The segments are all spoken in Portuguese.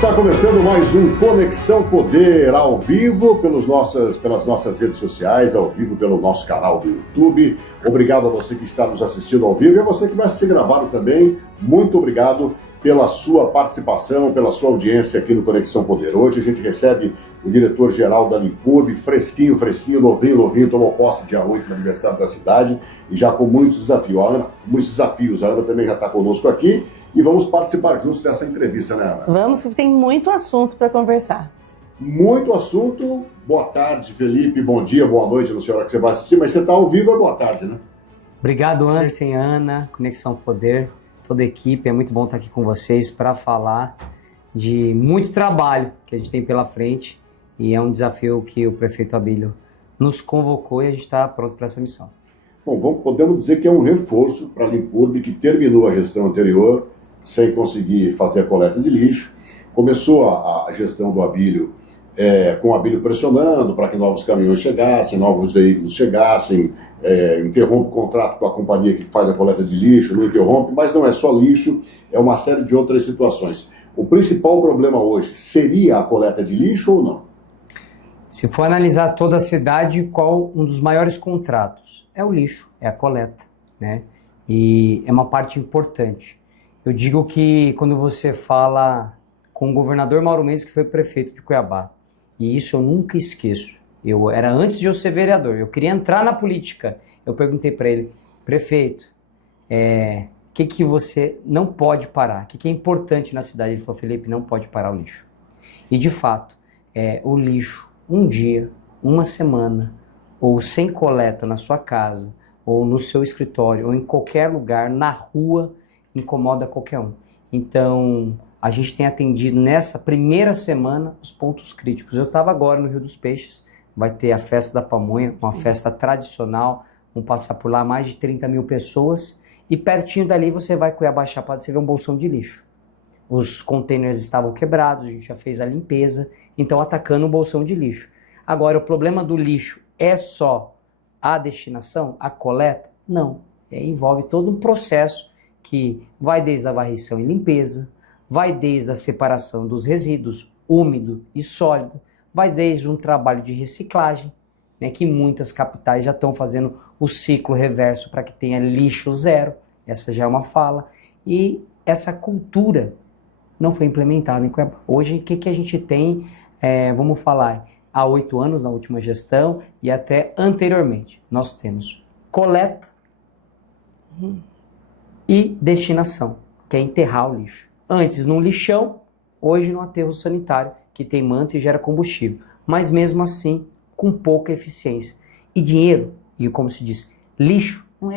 Está começando mais um Conexão Poder, ao vivo pelas nossas redes sociais, ao vivo pelo nosso canal do YouTube. Obrigado a você que está nos assistindo ao vivo e a você que vai assistir gravado também. Muito obrigado pela sua participação, pela sua audiência aqui no Conexão Poder. Hoje a gente recebe o diretor-geral da Limpurb, fresquinho, novinho, tomou posse dia 8 no aniversário da cidade e já com muitos desafios. A Ana também já está conosco aqui. E vamos participar juntos dessa entrevista, né, Ana? Vamos, porque tem muito assunto para conversar. Muito assunto. Boa tarde, Felipe. Bom dia, boa noite, não sei a hora que você vai assistir, mas você está ao vivo, é boa tarde, né? Obrigado, Anderson e Ana, Conexão Poder, toda a equipe. É muito bom estar aqui com vocês para falar de muito trabalho que a gente tem pela frente e é um desafio que o prefeito Abílio nos convocou e a gente está pronto para essa missão. Bom, podemos dizer que é um reforço para a Limpurb, que terminou a gestão anterior sem conseguir fazer a coleta de lixo. Começou a gestão do Abílio com o Abílio pressionando para que novos caminhões chegassem, novos veículos chegassem, interrompe o contrato com a companhia que faz a coleta de lixo, não interrompe, mas não é só lixo, é uma série de outras situações. O principal problema hoje seria a coleta de lixo ou não? Se for analisar toda a cidade, qual um dos maiores contratos? É o lixo, é a coleta, né? E é uma parte importante. Eu digo que quando você fala com o governador Mauro Mendes, que foi prefeito de Cuiabá, e isso eu nunca esqueço. Eu era antes de eu ser vereador, eu queria entrar na política. Eu perguntei para ele, prefeito, que você não pode parar? O que é importante na cidade? Ele falou, Felipe, não pode parar o lixo. E de fato, o lixo, um dia, uma semana, ou sem coleta na sua casa, ou no seu escritório, ou em qualquer lugar, na rua, incomoda qualquer um. Então, a gente tem atendido nessa primeira semana os pontos críticos. Eu estava agora no Rio dos Peixes, vai ter a festa da pamonha, uma festa tradicional, vão passar por lá mais de 30 mil pessoas, e pertinho dali você vai Cuiabá Chapada, você vê um bolsão de lixo. Os containers estavam quebrados, a gente já fez a limpeza, então atacando o bolsão de lixo. Agora, o problema do lixo é só a destinação, a coleta? Não, envolve todo um processo que vai desde a varrição e limpeza, vai desde a separação dos resíduos úmido e sólido, vai desde um trabalho de reciclagem, né, que muitas capitais já estão fazendo o ciclo reverso para que tenha lixo zero, essa já é uma fala, e essa cultura não foi implementada em Cuiabá. Hoje, o que a gente tem, vamos falar, há 8 anos na última gestão e até anteriormente, nós temos coleta e destinação, que é enterrar o lixo. Antes no lixão, hoje no aterro sanitário, que tem manta e gera combustível. Mas mesmo assim, com pouca eficiência. E dinheiro, e como se diz, lixo não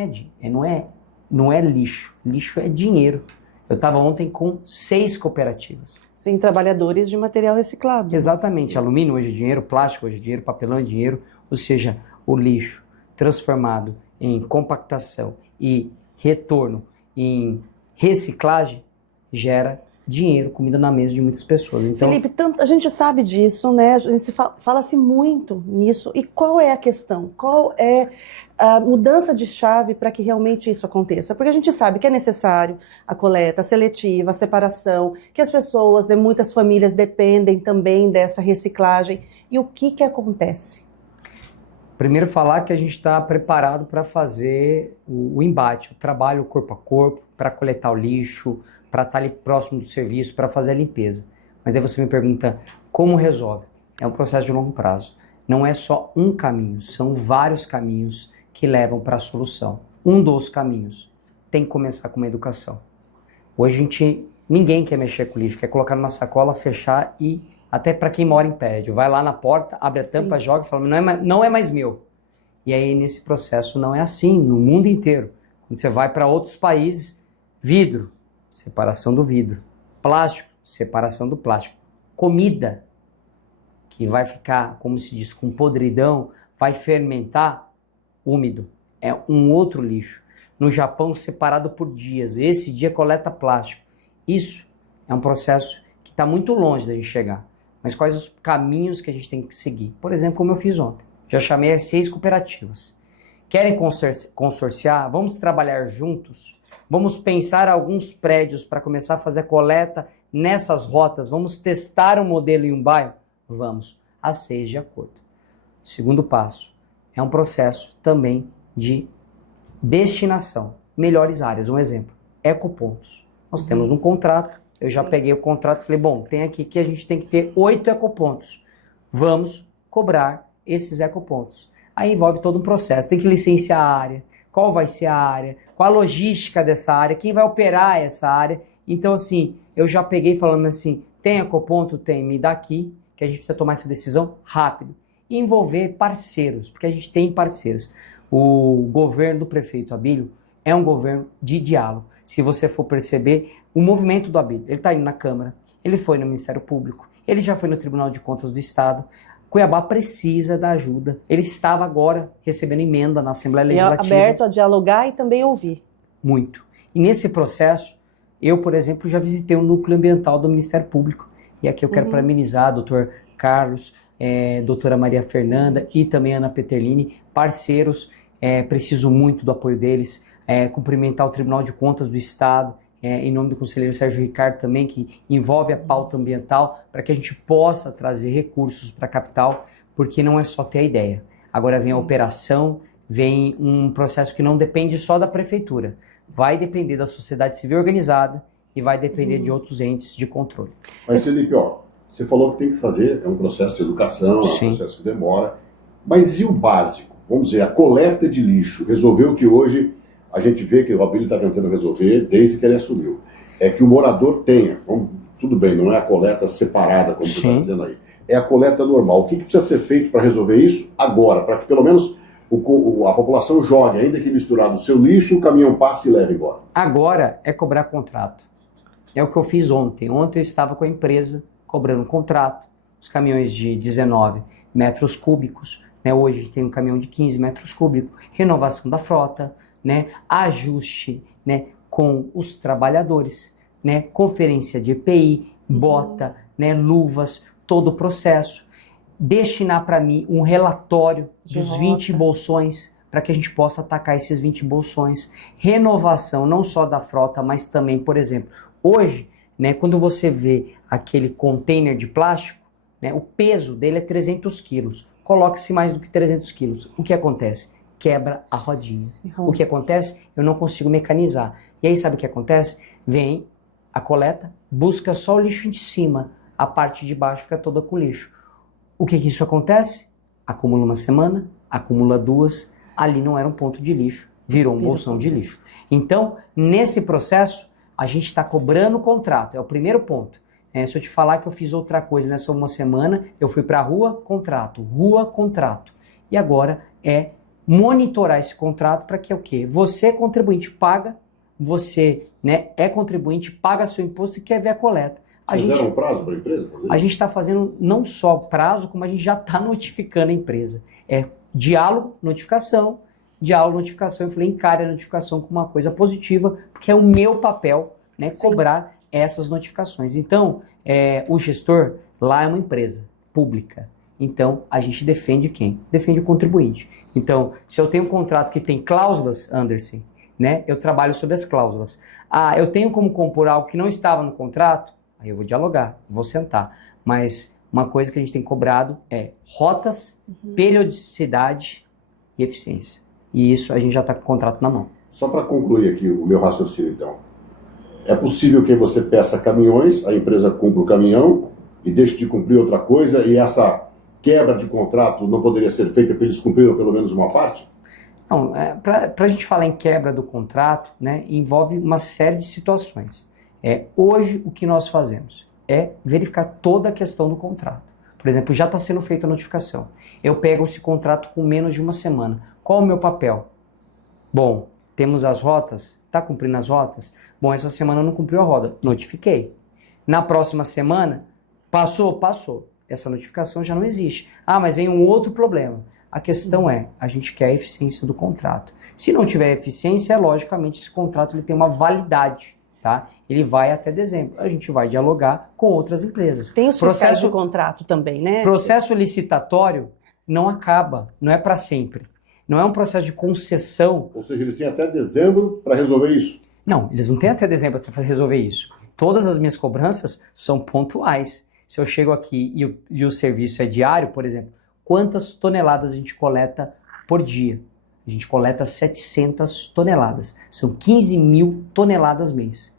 é lixo. Lixo é dinheiro. Eu estava ontem com 6 cooperativas. Sim, trabalhadores de material reciclado. Exatamente. Alumínio hoje é dinheiro, plástico hoje é dinheiro, papelão é dinheiro. Ou seja, o lixo transformado em compactação e retorno em reciclagem gera dinheiro, comida na mesa de muitas pessoas. Então, Felipe, a gente sabe disso, né? A gente fala-se muito nisso. E qual é a questão? Qual é a mudança de chave para que realmente isso aconteça? Porque a gente sabe que é necessário a coleta seletiva, a separação, que as pessoas, muitas famílias dependem também dessa reciclagem. E o que acontece? Primeiro falar que a gente está preparado para fazer o embate, o trabalho corpo a corpo, para coletar o lixo, para estar ali próximo do serviço, para fazer a limpeza. Mas daí você me pergunta, como resolve? É um processo de longo prazo. Não é só um caminho, são vários caminhos que levam para a solução. Um dos caminhos tem que começar com uma educação. Hoje ninguém quer mexer com lixo, quer colocar numa sacola, fechar e até para quem mora em prédio, vai lá na porta, abre a tampa, Sim. Joga e fala, não é mais meu. E aí nesse processo não é assim, no mundo inteiro. Quando você vai para outros países, vidro, separação do vidro. Plástico, separação do plástico. Comida, que vai ficar, como se diz, com podridão, vai fermentar, úmido. É um outro lixo. No Japão, separado por dias. Esse dia coleta plástico. Isso é um processo que está muito longe da gente chegar. Mas quais os caminhos que a gente tem que seguir? Por exemplo, como eu fiz ontem. Já chamei as 6 cooperativas. Querem consorciar? Vamos trabalhar juntos? Vamos pensar alguns prédios para começar a fazer a coleta nessas rotas, vamos testar um modelo em um bairro? Vamos, às 6 de acordo. Segundo passo, é um processo também de destinação, melhores áreas. Um exemplo, ecopontos. Nós temos um contrato, eu já peguei o contrato e falei, bom, tem aqui que a gente tem que ter 8 ecopontos. Vamos cobrar esses ecopontos. Aí envolve todo um processo, tem que licenciar a área, qual vai ser a área, qual a logística dessa área, quem vai operar essa área. Então, assim, eu já peguei falando assim, tem ecoponto? Tem, me dá aqui, que a gente precisa tomar essa decisão rápido. E envolver parceiros, porque a gente tem parceiros. O governo do prefeito Abílio é um governo de diálogo. Se você for perceber, o movimento do Abílio, ele está indo na Câmara, ele foi no Ministério Público, ele já foi no Tribunal de Contas do Estado. Cuiabá precisa da ajuda. Ele estava agora recebendo emenda na Assembleia Legislativa. Aberto a dialogar e também ouvir. Muito. E nesse processo, eu, por exemplo, já visitei o núcleo ambiental do Ministério Público. E aqui eu quero parabenizar o doutor Carlos, doutora Maria Fernanda e também Ana Peterlini, parceiros. Preciso muito do apoio deles. Cumprimentar o Tribunal de Contas do Estado, em nome do conselheiro Sérgio Ricardo também, que envolve a pauta ambiental, para que a gente possa trazer recursos para a capital, porque não é só ter a ideia. Agora vem a operação, vem um processo que não depende só da prefeitura, vai depender da sociedade civil organizada e vai depender de outros entes de controle. Mas, Felipe, você falou que tem que fazer, é um processo de educação, é um processo que demora, mas e o básico? Vamos dizer, a coleta de lixo, resolveu que hoje a gente vê que o Abílio está tentando resolver desde que ele assumiu. É que o morador tenha, tudo bem, não é a coleta separada, como você está dizendo aí, é a coleta normal. O que precisa ser feito para resolver isso agora, para que pelo menos a população jogue, ainda que misturado o seu lixo, o caminhão passe e leve embora? Agora é cobrar contrato. É o que eu fiz ontem. Ontem eu estava com a empresa cobrando um contrato, os caminhões de 19 metros cúbicos, né? Hoje a gente tem um caminhão de 15 metros cúbicos, renovação da frota, né, ajuste, né, com os trabalhadores, né, conferência de EPI, bota, né, luvas, todo o processo. Destinar para mim um relatório dos 20 bolsões para que a gente possa atacar esses 20 bolsões. Renovação não só da frota, mas também, por exemplo, hoje, né, quando você vê aquele container de plástico, né, o peso dele é 300 quilos. Coloque-se mais do que 300 quilos. O que acontece? Quebra a rodinha. O que acontece? Eu não consigo mecanizar. E aí sabe o que acontece? Vem a coleta, busca só o lixo de cima, a parte de baixo fica toda com lixo. O que isso acontece? Acumula uma semana, acumula 2, ali não era um ponto de lixo, virou um bolsão de lixo. Então, nesse processo, a gente está cobrando o contrato, é o primeiro ponto. Se eu te falar que eu fiz outra coisa nessa uma semana, eu fui para rua, contrato. E agora é monitorar esse contrato para que o quê? Você, contribuinte, paga, você, né, é contribuinte, paga seu imposto e quer ver a coleta. Vocês deram um prazo para a empresa fazer isso? A gente está fazendo não só prazo, como a gente já está notificando a empresa. É diálogo, notificação. Eu falei, encare a notificação como uma coisa positiva, porque é o meu papel, né, cobrar essas notificações. Então, o gestor lá é uma empresa pública. Então, a gente defende quem? Defende o contribuinte. Então, se eu tenho um contrato que tem cláusulas, Anderson, né, eu trabalho sobre as cláusulas. Eu tenho como compor algo que não estava no contrato? Aí eu vou dialogar, vou sentar. Mas uma coisa que a gente tem cobrado é rotas, periodicidade e eficiência. E isso a gente já está com o contrato na mão. Só para concluir aqui o meu raciocínio, então. É possível que você peça caminhões, a empresa cumpra o caminhão e deixe de cumprir outra coisa, e essa quebra de contrato não poderia ser feita porque eles cumpriram pelo menos uma parte? Não, para a gente falar em quebra do contrato, né, envolve uma série de situações. Hoje, o que nós fazemos é verificar toda a questão do contrato. Por exemplo, já está sendo feita a notificação. Eu pego esse contrato com menos de uma semana. Qual o meu papel? Bom, temos as rotas, está cumprindo as rotas? Bom, essa semana não cumpriu a rota, notifiquei. Na próxima semana, passou. Essa notificação já não existe. Mas vem um outro problema. A questão a gente quer a eficiência do contrato. Se não tiver eficiência, logicamente esse contrato ele tem uma validade, tá? Ele vai até dezembro. A gente vai dialogar com outras empresas. Tem o processo do contrato também, né? Processo licitatório não acaba, não é para sempre. Não é um processo de concessão. Ou seja, eles têm até dezembro para resolver isso? Não, eles não têm até dezembro para resolver isso. todas as minhas cobranças são pontuais. Se eu chego aqui e o serviço é diário, por exemplo, quantas toneladas a gente coleta por dia? A gente coleta 700 toneladas. São 15 mil toneladas mês.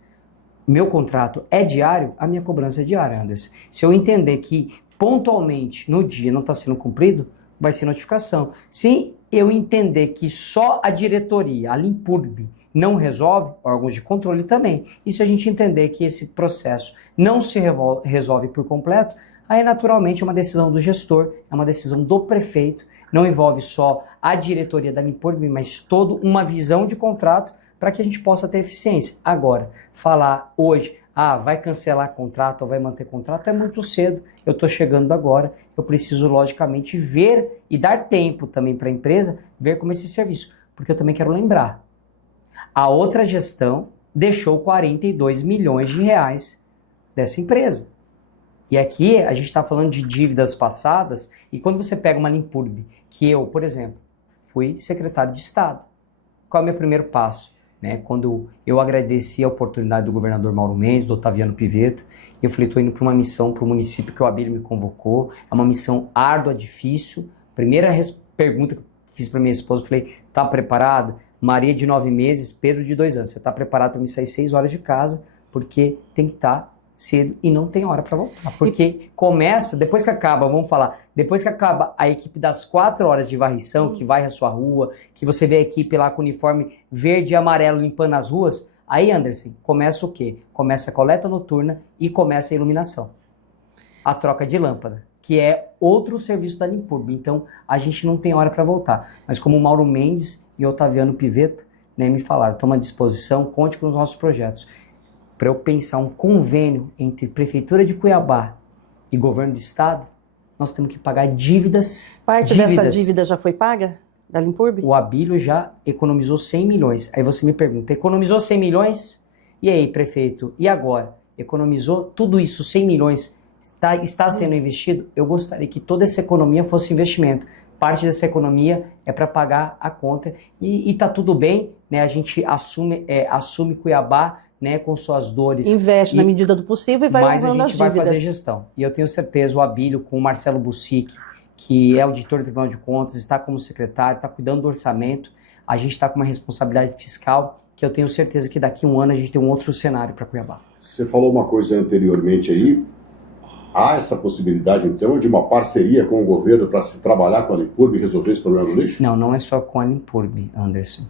Meu contrato é diário, a minha cobrança é diária, Anderson. Se eu entender que pontualmente no dia não está sendo cumprido, vai ser notificação. Se eu entender que só a diretoria, a Limpurb, não resolve, órgãos de controle também. E se a gente entender que esse processo não se resolve por completo, aí naturalmente é uma decisão do gestor, é uma decisão do prefeito, não envolve só a diretoria da Limpurb, mas toda uma visão de contrato para que a gente possa ter eficiência. Agora, falar hoje, vai cancelar contrato ou vai manter contrato, é muito cedo, eu estou chegando agora, eu preciso logicamente ver e dar tempo também para a empresa ver como esse serviço, porque eu também quero lembrar, a outra gestão deixou 42 milhões de reais dessa empresa. E aqui a gente está falando de dívidas passadas, e quando você pega uma Limpurb, que eu, por exemplo, fui secretário de Estado, qual é o meu primeiro passo? Quando eu agradeci a oportunidade do governador Mauro Mendes, do Otaviano Pivetta, eu falei, estou indo para uma missão para o município que o Abílio me convocou, é uma missão árdua, difícil. Primeira pergunta que eu fiz para minha esposa, eu falei, tá preparada? Maria de 9 meses, Pedro de 2 anos, você está preparado para me sair 6 horas de casa, porque tem que estar cedo e não tem hora para voltar. Porque começa, depois que acaba, vamos falar, depois que acaba a equipe das 4 horas de varrição, que vai à sua rua, que você vê a equipe lá com o uniforme verde e amarelo limpando as ruas, aí, Anderson, começa o quê? Começa a coleta noturna e começa a iluminação. A troca de lâmpada, que é outro serviço da Limpurb. Então, a gente não tem hora para voltar. Mas como o Mauro Mendes e o Otaviano Pivetta me falaram, toma à disposição, conte com os nossos projetos. Para eu pensar um convênio entre Prefeitura de Cuiabá e Governo do Estado, nós temos que pagar dívidas. Parte dessa dívida já foi paga da Limpurb? O Abílio já economizou 100 milhões. Aí você me pergunta, economizou 100 milhões? E aí, prefeito, e agora? Economizou tudo isso, 100 milhões, está sendo investido? Eu gostaria que toda essa economia fosse investimento. Parte dessa economia é para pagar a conta e está tudo bem, a gente assume Cuiabá, com suas dores. Investe na medida do possível e vai honrando as dívidas. Mas a gente vai fazer gestão. E eu tenho certeza, o Abílio com o Marcelo Bussic, que é auditor do Tribunal de Contas, está como secretário, está cuidando do orçamento, a gente está com uma responsabilidade fiscal, que eu tenho certeza que daqui a um ano a gente tem um outro cenário para Cuiabá. Você falou uma coisa anteriormente aí, há essa possibilidade então de uma parceria com o governo para se trabalhar com a Limpurb e resolver esse problema do lixo? Não, não é só com a Limpurb, Anderson.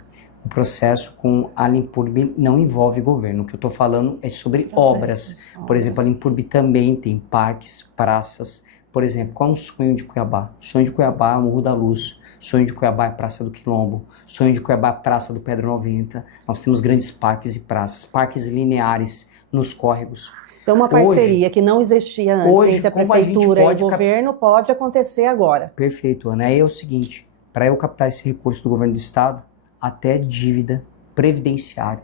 O processo com a Limpurb não envolve governo. O que eu estou falando é sobre obras. Por exemplo, a Limpurb também tem parques, praças. Por exemplo, qual é um sonho de Cuiabá? O sonho de Cuiabá é o Morro da Luz. O sonho de Cuiabá é a Praça do Quilombo. O sonho de Cuiabá é a Praça do Pedro 90. Nós temos grandes parques e praças, parques lineares nos córregos. Então, uma parceria que não existia antes entre a prefeitura e o governo pode acontecer agora. Perfeito, Ana. Aí é o seguinte, para eu captar esse recurso do governo do estado, até dívida previdenciária,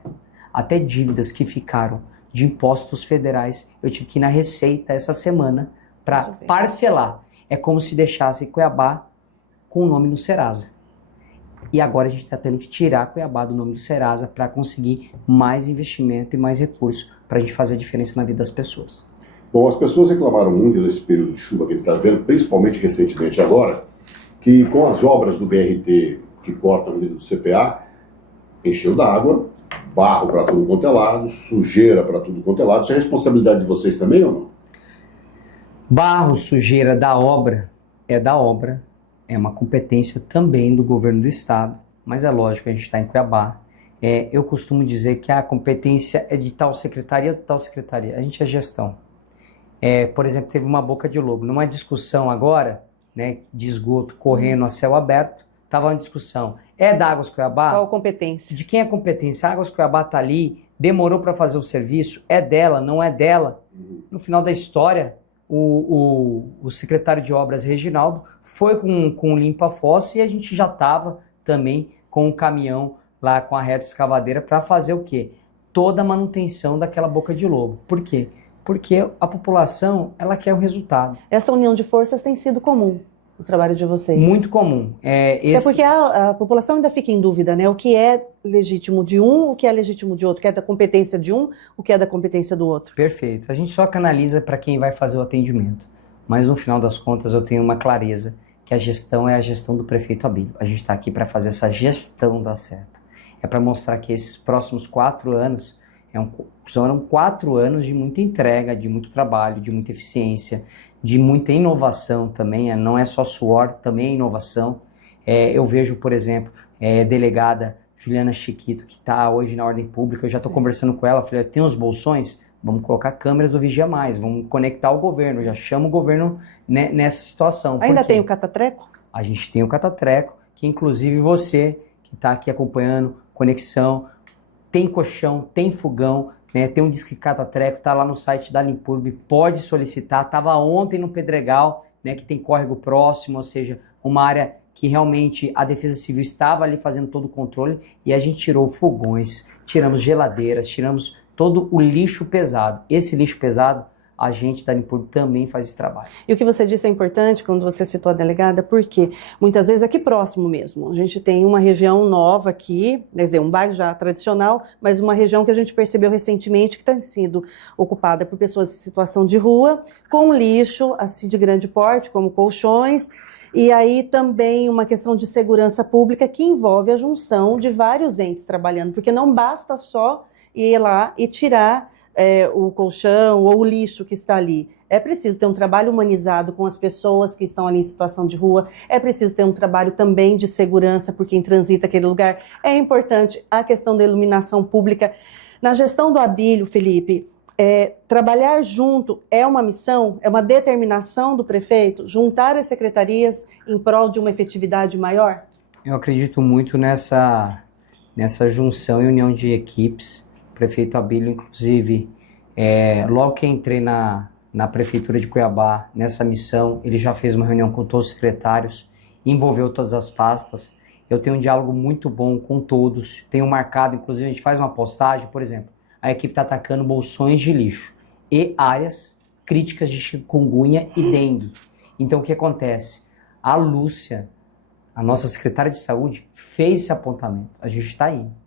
até dívidas que ficaram de impostos federais, eu tive que ir na Receita essa semana para parcelar. É como se deixasse Cuiabá com o nome no Serasa. E agora a gente está tendo que tirar Cuiabá do nome do Serasa para conseguir mais investimento e mais recursos para a gente fazer a diferença na vida das pessoas. Bom, as pessoas reclamaram muito nesse período de chuva que a gente está vendo, principalmente recentemente agora, que com as obras do BRT que cortam a avenida do CPA, encheu d'água, barro para tudo quanto é lado, sujeira para tudo quanto é lado. Isso é responsabilidade de vocês também ou não? Barro, sujeira da obra, é uma competência também do governo do estado, mas é lógico, a gente está em Cuiabá. Eu costumo dizer que a competência é de tal secretaria ou de tal secretaria, a gente é gestão. Por exemplo, teve uma boca de lobo, numa discussão agora, de esgoto correndo a céu aberto, estava uma discussão, é da Águas Cuiabá? Qual a competência? De quem é a competência? A Águas Cuiabá está ali, demorou para fazer o serviço, é dela, não é dela. No final da história, o secretário de obras, Reginaldo, foi com o limpa-fossa e a gente já estava também com o caminhão lá com a retroescavadeira para fazer o quê? Toda a manutenção daquela boca de lobo. Por quê? Porque a população, ela quer o resultado. Essa união de forças tem sido comum. o trabalho de vocês. Muito comum. Até porque a população ainda fica em dúvida, né? O que é legítimo de um, o que é legítimo de outro, o que é da competência de um, o que é da competência do outro. Perfeito. A gente só canaliza para quem vai fazer o atendimento. Mas no final das contas eu tenho uma clareza que a gestão é a gestão do prefeito Abílio. A gente está aqui para fazer essa gestão dar certo. É para mostrar que esses próximos 4 anos serão 4 anos de muita entrega, de muito trabalho, de muita eficiência, de muita inovação também. Não é só suor, também é inovação. Eu vejo, por exemplo, delegada Juliana Chiquito, que está hoje na ordem pública. Eu já estou conversando com ela, falei, tem os bolsões? Vamos colocar câmeras do Vigia Mais, vamos conectar o governo, já chama o governo nessa situação. Ainda tem o catatreco? A gente tem o catatreco, que inclusive você que está aqui acompanhando, conexão, tem colchão, tem fogão, né, tem um disque catatreco, está lá no site da Limpurb, pode solicitar, estava ontem no Pedregal, né, que tem córrego próximo, ou seja, uma área que realmente a Defesa Civil estava ali fazendo todo o controle, e a gente tirou fogões, tiramos geladeiras, tiramos todo o lixo pesado. Esse lixo pesado, a gente da Limpurb também faz esse trabalho. E o que você disse é importante, quando você citou a delegada, porque muitas vezes aqui próximo mesmo, a gente tem uma região nova aqui, quer dizer, um bairro já tradicional, mas uma região que a gente percebeu recentemente que tem sido ocupada por pessoas em situação de rua, com lixo assim de grande porte, como colchões, e aí também uma questão de segurança pública que envolve a junção de vários entes trabalhando, porque não basta só ir lá e tirar o colchão ou o lixo que está ali. É preciso ter um trabalho humanizado com as pessoas que estão ali em situação de rua, é preciso ter um trabalho também de segurança por quem transita aquele lugar. É importante a questão da iluminação pública. Na gestão do Abílio, Felipe, trabalhar junto é uma missão, é uma determinação do prefeito, juntar as secretarias em prol de uma efetividade maior? Eu acredito muito nessa junção e união de equipes. O prefeito Abílio, inclusive, logo que entrei na Prefeitura de Cuiabá, nessa missão, ele já fez uma reunião com todos os secretários, envolveu todas as pastas. Eu tenho um diálogo muito bom com todos, tenho marcado, inclusive a gente faz uma postagem, por exemplo, a equipe está atacando bolsões de lixo e áreas críticas de chikungunya e dengue. Então o que acontece? A Lúcia, a nossa secretária de saúde, fez esse apontamento, a gente está indo.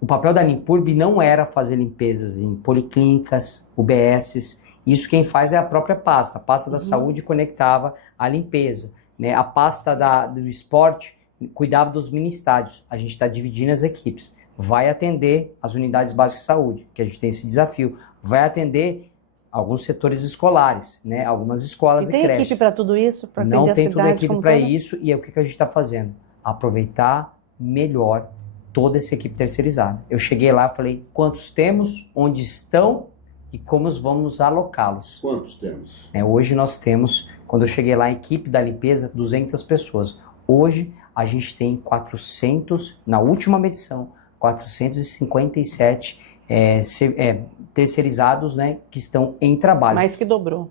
O papel da Limpurb não era fazer limpezas em policlínicas, UBSs, isso quem faz é a própria pasta. A pasta da saúde conectava a limpeza, né? A pasta do esporte cuidava dos mini-estádios. A gente está dividindo as equipes. Vai atender as unidades básicas de saúde, que a gente tem esse desafio. Vai atender alguns setores escolares, né? Algumas escolas e creches. Tem equipe para tudo isso? Pra não tem toda a equipe para isso, e é o que a gente está fazendo? Aproveitar melhor toda essa equipe terceirizada. Eu cheguei lá e falei, quantos temos, onde estão e como vamos alocá-los. Quantos temos? Hoje nós temos, quando eu cheguei lá, a equipe da limpeza, 200 pessoas. Hoje a gente tem 400, na última medição, 457 terceirizados, né, que estão em trabalho. Mais que dobrou.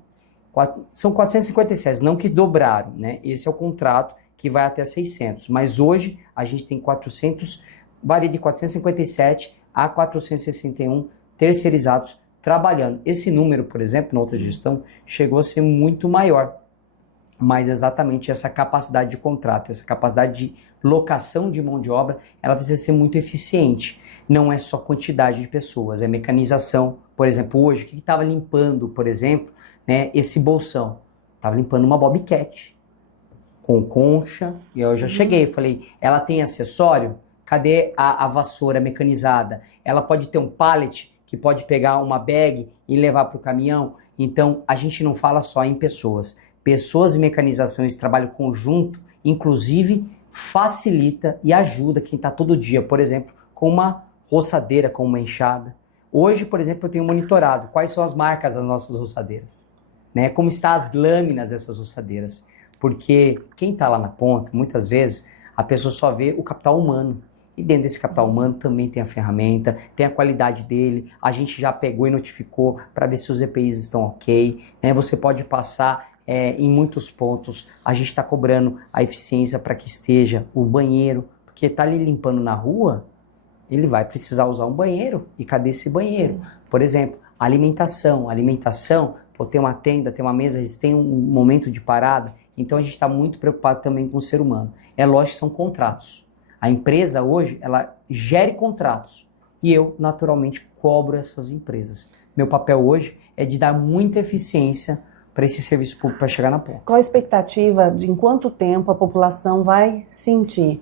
São 457, não que dobraram, né? Esse é o contrato que vai até 600. Mas hoje a gente tem 400, varia de 457 a 461 terceirizados trabalhando. Esse número, por exemplo, na outra gestão, chegou a ser muito maior. Mas exatamente essa capacidade de contrato, essa capacidade de locação de mão de obra, ela precisa ser muito eficiente. Não é só quantidade de pessoas, é mecanização. Por exemplo, hoje, o que estava limpando, por exemplo, né, esse bolsão? Estava limpando uma bobcat com concha, e eu já cheguei, falei, ela tem acessório? Cadê a vassoura mecanizada? Ela pode ter um pallet que pode pegar uma bag e levar para o caminhão? Então, a gente não fala só em pessoas. Pessoas e mecanização, esse trabalho conjunto, inclusive, facilita e ajuda quem está todo dia, por exemplo, com uma roçadeira, com uma enxada. Hoje, por exemplo, eu tenho monitorado quais são as marcas das nossas roçadeiras, né? Como estão as lâminas dessas roçadeiras. Porque quem está lá na ponta, muitas vezes, a pessoa só vê o capital humano. E dentro desse capital humano também tem a ferramenta, tem a qualidade dele. A gente já pegou e notificou para ver se os EPIs estão ok, né? Você pode passar em muitos pontos. A gente está cobrando a eficiência para que esteja o banheiro. Porque está ali limpando na rua, ele vai precisar usar um banheiro. E cadê esse banheiro? Por exemplo, alimentação. Alimentação, pô, tem uma tenda, tem uma mesa, eles têm um momento de parada. Então a gente está muito preocupado também com o ser humano. É lógico que são contratos. A empresa hoje, ela gere contratos e eu, naturalmente, cobro essas empresas. Meu papel hoje é de dar muita eficiência para esse serviço público para chegar na ponta. Qual a expectativa de em quanto tempo a população vai sentir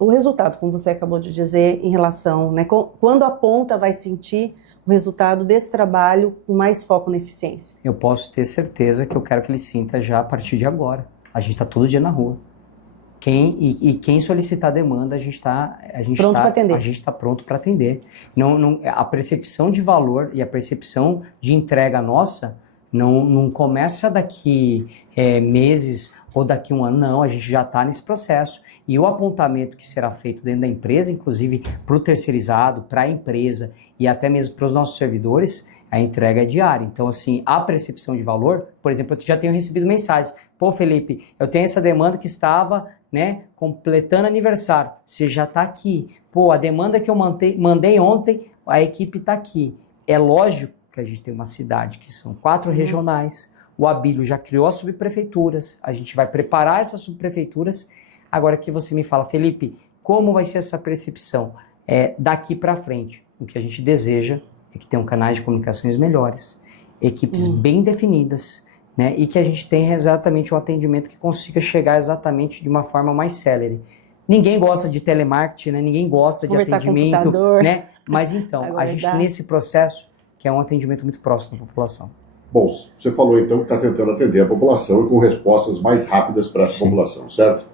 o resultado, como você acabou de dizer, em relação, né, quando a ponta vai sentir o resultado desse trabalho com mais foco na eficiência? Eu posso ter certeza que eu quero que ele sinta já a partir de agora. A gente está todo dia na rua. Quem solicitar demanda, a gente está pronto para atender. A percepção de valor e a percepção de entrega nossa não começa daqui meses ou daqui um ano, não. A gente já está nesse processo. E o apontamento que será feito dentro da empresa, inclusive para o terceirizado, para a empresa e até mesmo para os nossos servidores, a entrega é diária. Então, assim, a percepção de valor, por exemplo, eu já tenho recebido mensagens. Pô, Felipe, eu tenho essa demanda que estava, né, completando aniversário. Você já está aqui. Pô, a demanda que eu mandei ontem, a equipe está aqui. É lógico que a gente tem uma cidade que são 4 regionais. O Abílio já criou as subprefeituras. A gente vai preparar essas subprefeituras. Agora que você me fala, Felipe, como vai ser essa percepção daqui para frente? O que a gente deseja é que tenham canais de comunicações melhores, equipes bem definidas, né? E que a gente tenha exatamente um atendimento que consiga chegar exatamente de uma forma mais célere. Ninguém gosta de telemarketing, né? Ninguém gosta de atendimento, né? Mas então, a gente nesse processo que é um atendimento muito próximo da população. Bom, você falou então que está tentando atender a população e com respostas mais rápidas para essa população, certo?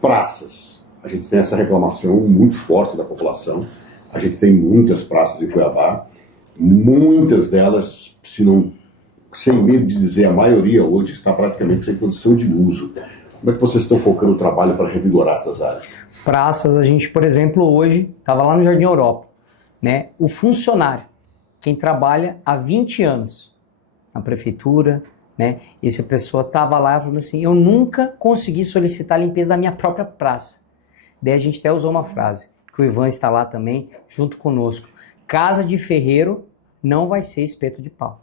Praças. A gente tem essa reclamação muito forte da população. A gente tem muitas praças em Cuiabá. Muitas delas, se não, sem medo de dizer, a maioria hoje está praticamente sem condição de uso. Como é que vocês estão focando o trabalho para revigorar essas áreas? Praças, a gente, por exemplo, hoje, estava lá no Jardim Europa, né? O funcionário, quem trabalha há 20 anos na prefeitura, né? Essa pessoa estava lá falando assim, eu nunca consegui solicitar a limpeza da minha própria praça. Daí a gente até usou uma frase, que o Ivan está lá também, junto conosco. Casa de ferreiro não vai ser espeto de pau.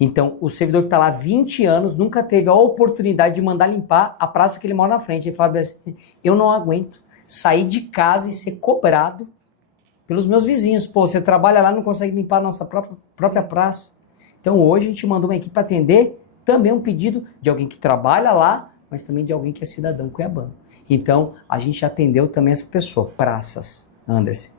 Então, o servidor que está lá há 20 anos nunca teve a oportunidade de mandar limpar a praça que ele mora na frente. Ele fala assim, eu não aguento sair de casa e ser cobrado pelos meus vizinhos. Pô, você trabalha lá e não consegue limpar a nossa própria praça. Então, hoje a gente mandou uma equipe para atender também um pedido de alguém que trabalha lá, mas também de alguém que é cidadão cuiabano. Então, a gente atendeu também essa pessoa. Praças, Anderson.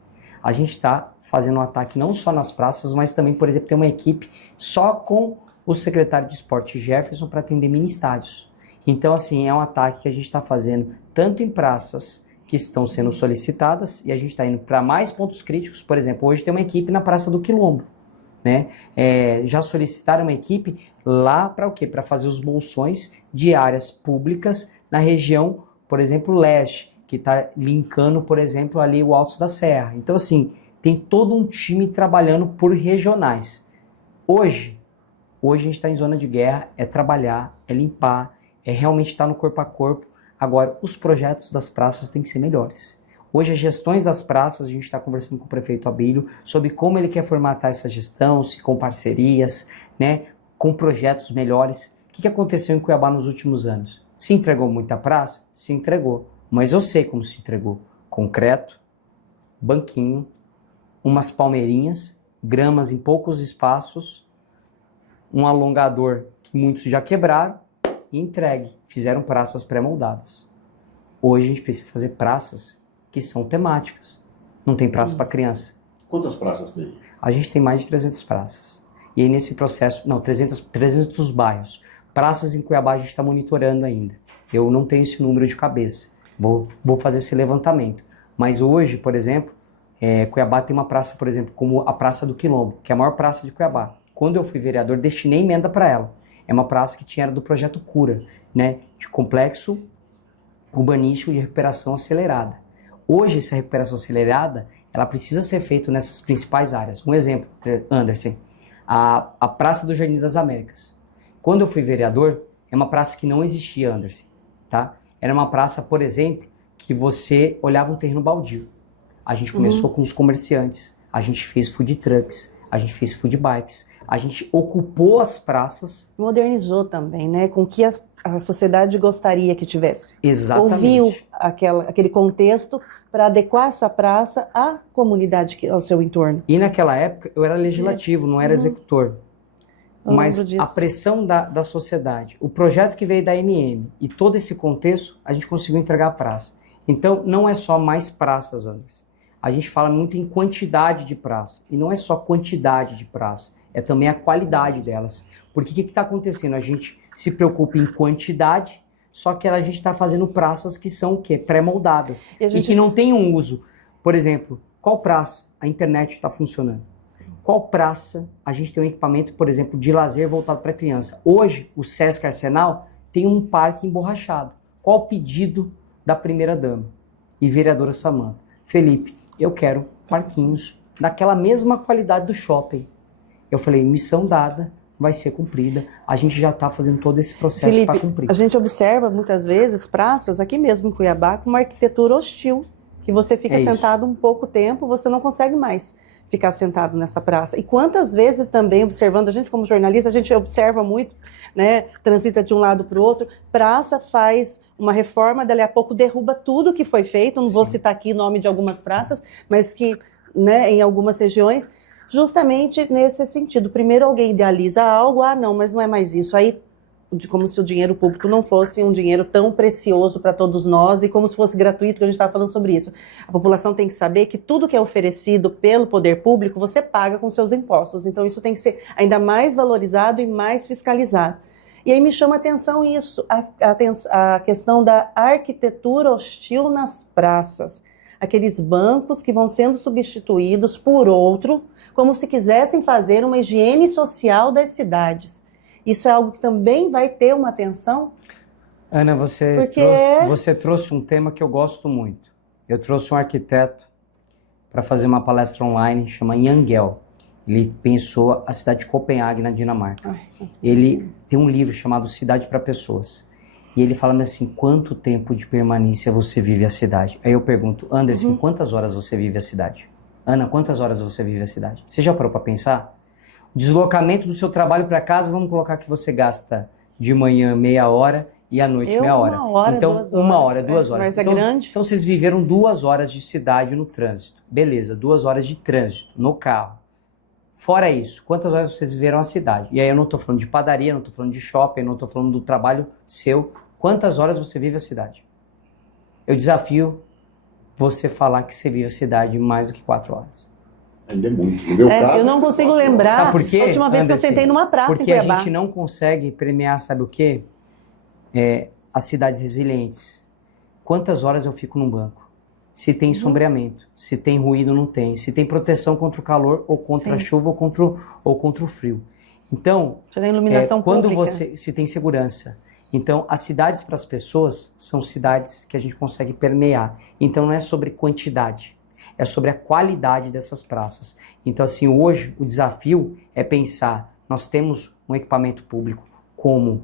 A gente está fazendo um ataque não só nas praças, mas também, por exemplo, tem uma equipe só com o secretário de esporte Jefferson para atender mini estádios. Então, assim, é um ataque que a gente está fazendo tanto em praças que estão sendo solicitadas e a gente está indo para mais pontos críticos. Por exemplo, hoje tem uma equipe na Praça do Quilombo, né? Já solicitaram uma equipe lá para o quê? Para fazer os bolsões de áreas públicas na região, por exemplo, leste, que está linkando, por exemplo, ali o Altos da Serra. Então, assim, tem todo um time trabalhando por regionais. Hoje a gente está em zona de guerra, é trabalhar, é limpar, é realmente estar no corpo a corpo. Agora, os projetos das praças têm que ser melhores. Hoje, as gestões das praças, a gente está conversando com o prefeito Abílio sobre como ele quer formatar essa gestão, se com parcerias, né, com projetos melhores. O que aconteceu em Cuiabá nos últimos anos? Se entregou muita praça? Se entregou. Mas eu sei como se entregou. Concreto, banquinho, umas palmeirinhas, gramas em poucos espaços, um alongador que muitos já quebraram e entregue. Fizeram praças pré-moldadas. Hoje a gente precisa fazer praças que são temáticas. Não tem praça para criança. Quantas praças tem? A gente tem mais de 300 praças. E aí nesse processo, 300 bairros. Praças em Cuiabá a gente está monitorando ainda. Eu não tenho esse número de cabeça. Vou fazer esse levantamento. Mas hoje, por exemplo, Cuiabá tem uma praça, por exemplo, como a Praça do Quilombo, que é a maior praça de Cuiabá. Quando eu fui vereador, destinei emenda para ela. É uma praça que era do projeto Cura, né, de complexo urbanístico e recuperação acelerada. Hoje, essa recuperação acelerada, ela precisa ser feita nessas principais áreas. Um exemplo, Anderson, a Praça do Jardim das Américas. Quando eu fui vereador, é uma praça que não existia, Anderson, tá? Era uma praça, por exemplo, que você olhava um terreno baldio. A gente começou com os comerciantes, a gente fez food trucks, a gente fez food bikes, a gente ocupou as praças. Modernizou também, né? Com que a sociedade gostaria que tivesse. Exatamente. Ouviu aquele contexto para adequar essa praça à comunidade, ao seu entorno. E naquela época eu era legislativo, não era executor. Mas a pressão da sociedade, o projeto que veio da MM e todo esse contexto, a gente conseguiu entregar a praça. Então, não é só mais praças, Anderson. A gente fala muito em quantidade de praça. E não é só quantidade de praça, é também a qualidade delas. Porque o que está acontecendo? A gente se preocupa em quantidade, só que a gente está fazendo praças que são o quê? Pré-moldadas. E que não tem um uso. Por exemplo, qual praça a internet está funcionando? Qual praça a gente tem um equipamento, por exemplo, de lazer voltado para criança? Hoje, o Sesc Arsenal tem um parque emborrachado. Qual o pedido da primeira-dama e vereadora Samanta? Felipe, eu quero parquinhos daquela mesma qualidade do shopping. Eu falei, missão dada, vai ser cumprida. A gente já está fazendo todo esse processo para cumprir. A gente observa muitas vezes praças, aqui mesmo em Cuiabá, com uma arquitetura hostil, que você fica sentado um pouco tempo, você não consegue mais ficar sentado nessa praça. E quantas vezes também, observando, a gente como jornalista, a gente observa muito, né, transita de um lado para o outro, praça faz uma reforma, dali a pouco derruba tudo que foi feito, não vou citar aqui o nome de algumas praças, mas que, né, em algumas regiões, justamente nesse sentido. Primeiro alguém idealiza algo, não, mas não é mais isso. Aí, como se o dinheiro público não fosse um dinheiro tão precioso para todos nós e como se fosse gratuito, que a gente estava falando sobre isso. A população tem que saber que tudo que é oferecido pelo poder público, você paga com seus impostos. Então isso tem que ser ainda mais valorizado e mais fiscalizado. E aí me chama a atenção isso, a questão da arquitetura hostil nas praças. Aqueles bancos que vão sendo substituídos por outro, como se quisessem fazer uma higiene social das cidades. Isso é algo que também vai ter uma atenção? Ana, você trouxe um tema que eu gosto muito. Eu trouxe um arquiteto para fazer uma palestra online, chama Yangel. Ele pensou a cidade de Copenhague, na Dinamarca. Ele tem um livro chamado Cidade para Pessoas. E ele fala assim, quanto tempo de permanência você vive a cidade? Aí eu pergunto, Anderson, quantas horas você vive a cidade? Ana, quantas horas você vive a cidade? Você já parou para pensar? Deslocamento do seu trabalho para casa, vamos colocar que você gasta de manhã meia hora e à noite meia hora. Então, 2 horas. Mas então, é grande. Então, vocês viveram 2 horas de cidade no trânsito. Beleza, 2 horas de trânsito no carro. Fora isso, quantas horas vocês viveram a cidade? E aí eu não estou falando de padaria, não estou falando de shopping, não estou falando do trabalho seu. Quantas horas você vive a cidade? Eu desafio você falar que você vive a cidade mais do que 4 horas. Ainda é muito. No meu caso, eu não consigo lembrar. Sabe por quê? A última vez que eu sentei numa praça em Cuiabá. Porque a gente não consegue premiar, sabe o quê? As cidades resilientes. Quantas horas eu fico num banco? Se tem sombreamento, se tem ruído, não tem. Se tem proteção contra o calor, ou contra a chuva, ou contra o frio. Então, iluminação quando pública. se tem segurança. Então, as cidades para as pessoas são cidades que a gente consegue permear. Então, não é sobre quantidade. É sobre a qualidade dessas praças. Então, assim, hoje o desafio é pensar, nós temos um equipamento público como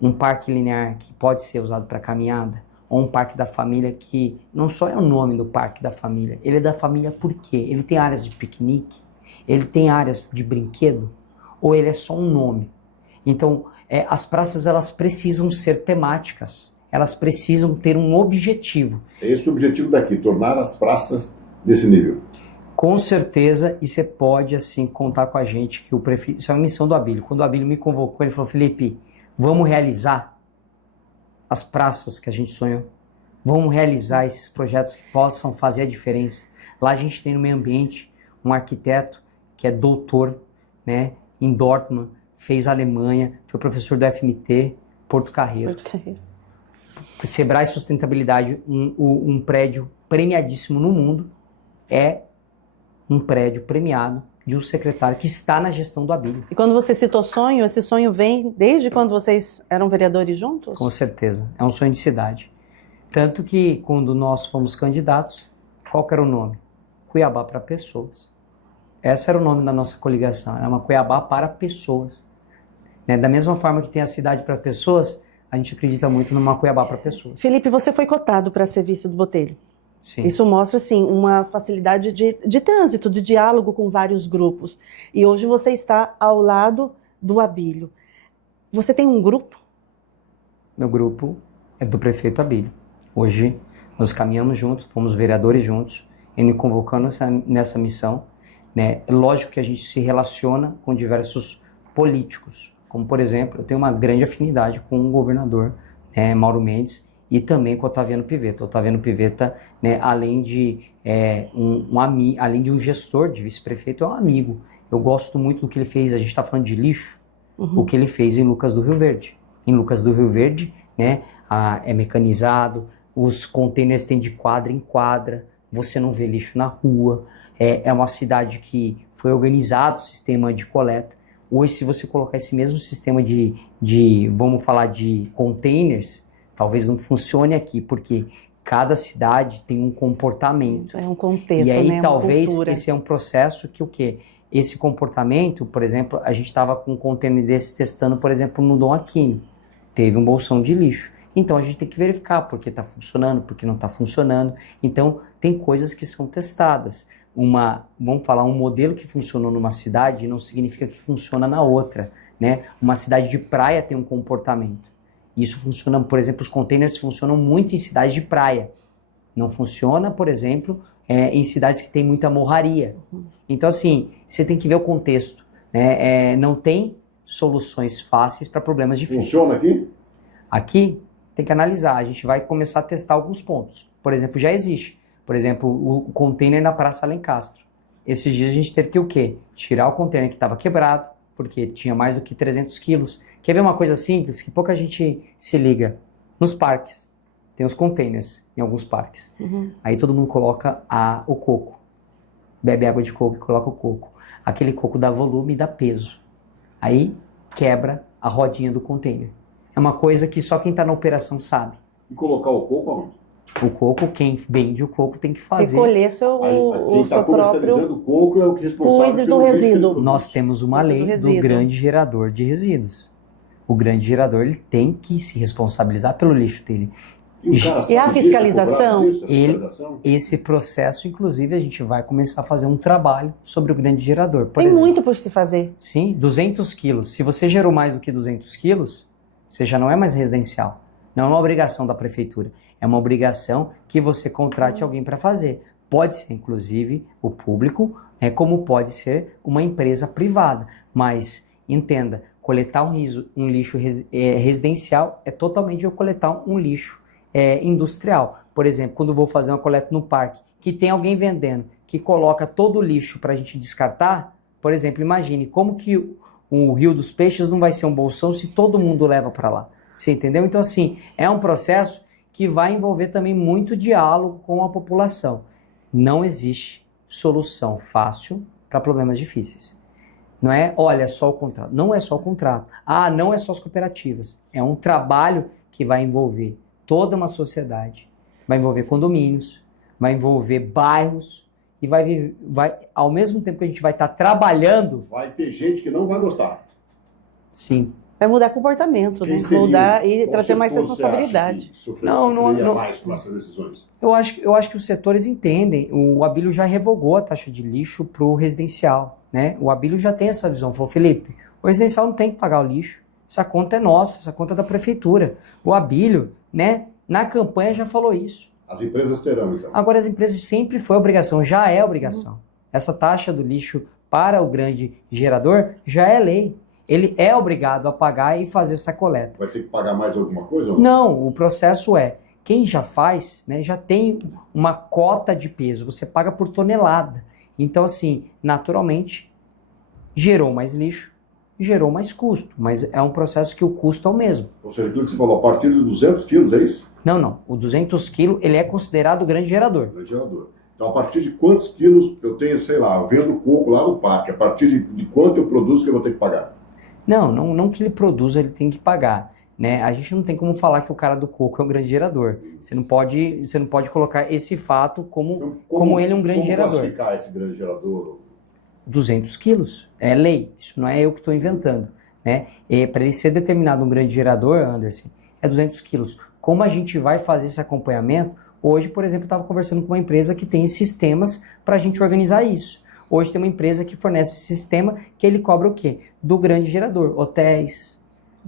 um parque linear que pode ser usado para caminhada, ou um parque da família que não só é o nome do parque da família, ele é da família por quê? Ele tem áreas de piquenique, ele tem áreas de brinquedo, ou ele é só um nome? Então, as praças elas precisam ser temáticas. Elas precisam ter um objetivo. É esse o objetivo daqui, tornar as praças desse nível. Com certeza, e você pode, assim, contar com a gente, que o prefeito... Isso é uma missão do Abílio. Quando o Abílio me convocou, ele falou, Felipe, vamos realizar as praças que a gente sonhou? Vamos realizar esses projetos que possam fazer a diferença? Lá a gente tem no meio ambiente um arquiteto que é doutor, né, em Dortmund, fez Alemanha, foi professor do FMT, Porto Carreiro. Sebrae Sustentabilidade, um prédio premiadíssimo no mundo, é um prédio premiado de um secretário que está na gestão do Abílio. E quando você citou sonho, esse sonho vem desde quando vocês eram vereadores juntos? Com certeza, é um sonho de cidade. Tanto que quando nós fomos candidatos, qual que era o nome? Cuiabá para Pessoas. Esse era o nome da nossa coligação, era uma Cuiabá para Pessoas. Né? Da mesma forma que tem a cidade para pessoas, a gente acredita muito numa Cuiabá para pessoas. Felipe, você foi cotado para ser vice do Botelho. Sim. Isso mostra, assim, uma facilidade de trânsito, de diálogo com vários grupos. E hoje você está ao lado do Abílio. Você tem um grupo Meu grupo é do prefeito Abílio. Hoje nós caminhamos juntos, fomos vereadores juntos, ele me convocando nessa missão, né? É lógico que a gente se relaciona com diversos políticos, como por exemplo, eu tenho uma grande afinidade com o governador, né, Mauro Mendes, e também com o Otaviano Pivetta. O Otaviano Pivetta, né, além de além de um gestor, de vice-prefeito, é um amigo. Eu gosto muito do que ele fez, a gente está falando de lixo, o que ele fez em Lucas do Rio Verde. Em Lucas do Rio Verde, né, é mecanizado, os containers têm de quadra em quadra, você não vê lixo na rua, é uma cidade que foi organizado o sistema de coleta. Hoje, se você colocar esse mesmo sistema vamos falar de containers, talvez não funcione aqui, porque cada cidade tem um comportamento. É um contexto, e aí, né? talvez, cultura. esse é um processo que o quê? Esse comportamento, por exemplo, a gente estava com um container desse testando, por exemplo, no Dom Aquino. Teve um bolsão de lixo. Então, a gente tem que verificar porque está funcionando, porque não está funcionando. Então, tem coisas que são testadas. Vamos falar, um modelo que funcionou numa cidade não significa que funciona na outra, né? Uma cidade de praia tem um comportamento. Isso funciona, por exemplo, os containers funcionam muito em cidades de praia. Não funciona, por exemplo, em cidades que tem muita morraria. Então, assim, você tem que ver o contexto, né? Não tem soluções fáceis para problemas difíceis. Funciona aqui? Aqui, tem que analisar. A gente vai começar a testar alguns pontos. Por exemplo, já existe. Por exemplo, o container na Praça Alencastro. Esses dias a gente teve que o quê? Tirar o container que estava quebrado, porque tinha mais do que 300 quilos. Quer ver uma coisa simples que pouca gente se liga? Nos parques. Tem os containers em alguns parques. Aí todo mundo coloca o coco. Bebe água de coco e coloca o coco. Aquele coco dá volume e dá peso. Aí quebra a rodinha do container. É uma coisa que só quem está na operação sabe. E colocar o coco aonde? O coco, quem vende o coco tem que fazer. Recolher Quem o está seu comercializando próprio... o coco é o que é responsável Cuide do pelo risco que ele resíduo. produz. Nós temos uma Cuide do lei do resíduo. grande gerador de resíduos. O grande gerador ele tem que se responsabilizar pelo lixo dele. E, o cara E a sabe fiscalização? disso, a fiscalização? Esse processo, inclusive, a gente vai começar a fazer um trabalho sobre o grande gerador. Por Tem exemplo, muito por se fazer. Sim, 200 quilos. Se você gerou mais do que 200 quilos, você já não é mais residencial. Não é uma obrigação da prefeitura. É uma obrigação que você contrate alguém para fazer. Pode ser, inclusive, o público, como pode ser uma empresa privada. Mas, entenda, coletar um lixo residencial é totalmente eu coletar um lixo industrial. Por exemplo, quando eu vou fazer uma coleta no parque, que tem alguém vendendo, que coloca todo o lixo para a gente descartar, por exemplo, imagine como que o Rio dos Peixes não vai ser um bolsão se todo mundo leva para lá. Você entendeu? Então, assim, é um processo que vai envolver também muito diálogo com a população. Não existe solução fácil para problemas difíceis. Não é, olha, só o contrato. Não é só o contrato. Não é só as cooperativas. É um trabalho que vai envolver toda uma sociedade. Vai envolver condomínios, vai envolver bairros e vai ao mesmo tempo que a gente vai estar trabalhando... Vai ter gente que não vai gostar. Sim. Vai mudar comportamento, Quem né? seria? Mudar e Qual trazer mais setor você acha responsabilidade. que sofreria mais com essas decisões? Eu acho que os setores entendem. O Abílio já revogou a taxa de lixo para o residencial, né? O Abílio já tem essa visão. Falou, Felipe, o residencial não tem que pagar o lixo. Essa conta é nossa, essa conta é da prefeitura. O Abílio, né, na campanha já falou isso. As empresas terão, então. Agora, as empresas sempre foi obrigação, já é obrigação. Essa taxa do lixo para o grande gerador já é lei. Ele é obrigado a pagar e fazer essa coleta. Vai ter que pagar mais alguma coisa? Ou Não, o processo quem já faz, né, já tem uma cota de peso, você paga por tonelada. Então, assim, naturalmente, gerou mais lixo, gerou mais custo, mas é um processo que o custo é o mesmo. Ou seja, aquilo que você falou, a partir de 200 quilos, é isso? Não, o 200 quilos, ele é considerado grande gerador. Grande gerador. Então, a partir de quantos quilos eu tenho, sei lá, eu vendo coco lá no parque, a partir de quanto eu produzo que eu vou ter que pagar? Não que ele produza, ele tem que pagar, né? A gente não tem como falar que o cara do coco é um grande gerador. Você não pode colocar esse fato Então, como ele é um grande gerador. Como classificar esse grande gerador? 200 quilos, é lei, isso não é eu que estou inventando, né? Para ele ser determinado um grande gerador, Anderson, é 200 quilos. Como a gente vai fazer esse acompanhamento? Hoje, por exemplo, eu estava conversando com uma empresa que tem sistemas para a gente organizar isso. Hoje tem uma empresa que fornece esse sistema que ele cobra o quê? Do grande gerador, hotéis,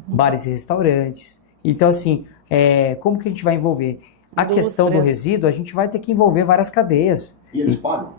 bares e restaurantes. Então, assim, como que a gente vai envolver? A questão do resíduo, a gente vai ter que envolver várias cadeias. E eles pagam?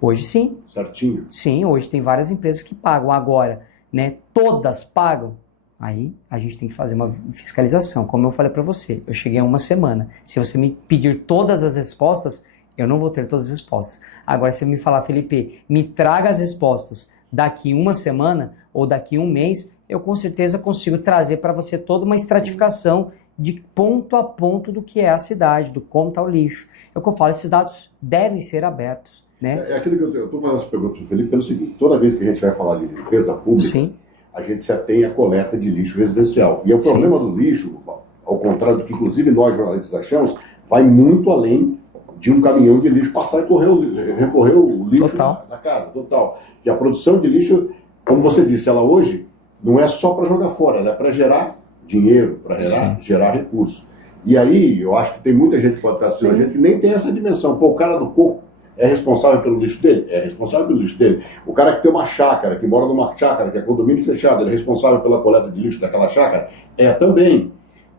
Hoje sim. Certinho? Sim, hoje tem várias empresas que pagam. Agora, né, todas pagam. Aí a gente tem que fazer uma fiscalização. Como eu falei para você, eu cheguei há uma semana. Se você me pedir todas as respostas, eu não vou ter todas as respostas. Agora, se você me falar, Felipe, me traga as respostas daqui uma semana ou daqui um mês, eu com certeza consigo trazer para você toda uma estratificação de ponto a ponto do que é a cidade, do como está o lixo. É o que eu falo, esses dados devem ser abertos. Né? É aquilo que eu estou fazendo essa pergunta para o Felipe pelo seguinte: toda vez que a gente vai falar de limpeza pública, sim, a gente se atém à coleta de lixo residencial. E o problema do lixo, ao contrário do que inclusive nós jornalistas achamos, vai muito além de um caminhão de lixo passar e recorrer o lixo da casa. Total. E a produção de lixo, como você disse, ela hoje não é só para jogar fora, ela é para gerar dinheiro, para gerar recursos. E aí, eu acho que tem muita gente que pode estar assistindo a gente que nem tem essa dimensão. Pô, o cara do coco é responsável pelo lixo dele? É responsável pelo lixo dele. O cara que tem uma chácara, que mora numa chácara, que é condomínio fechado, ele é responsável pela coleta de lixo daquela chácara? É também.